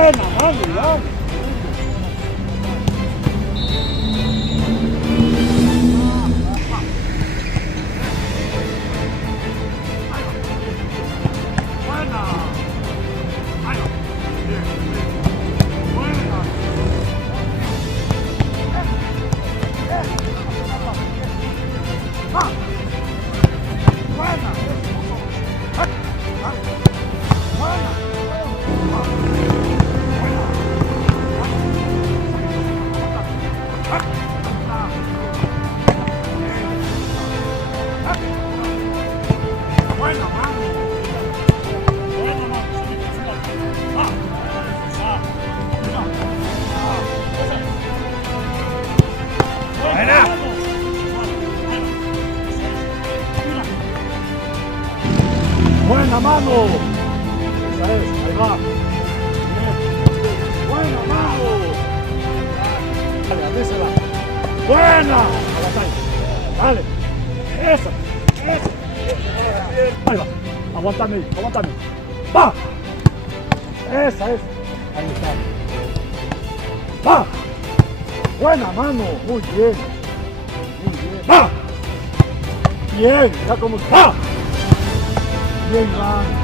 Buena, mano, Iván. Buena mano. Esa es, ahí va. Bien. Buena mano. Dale, abrísela. Buena. A la calle. Dale. Esa. Ahí va. Aguántame. Va. Esa es. Ahí está. Va. Buena mano. Muy bien. Va. Bien. Ya como está. Bien, Iván.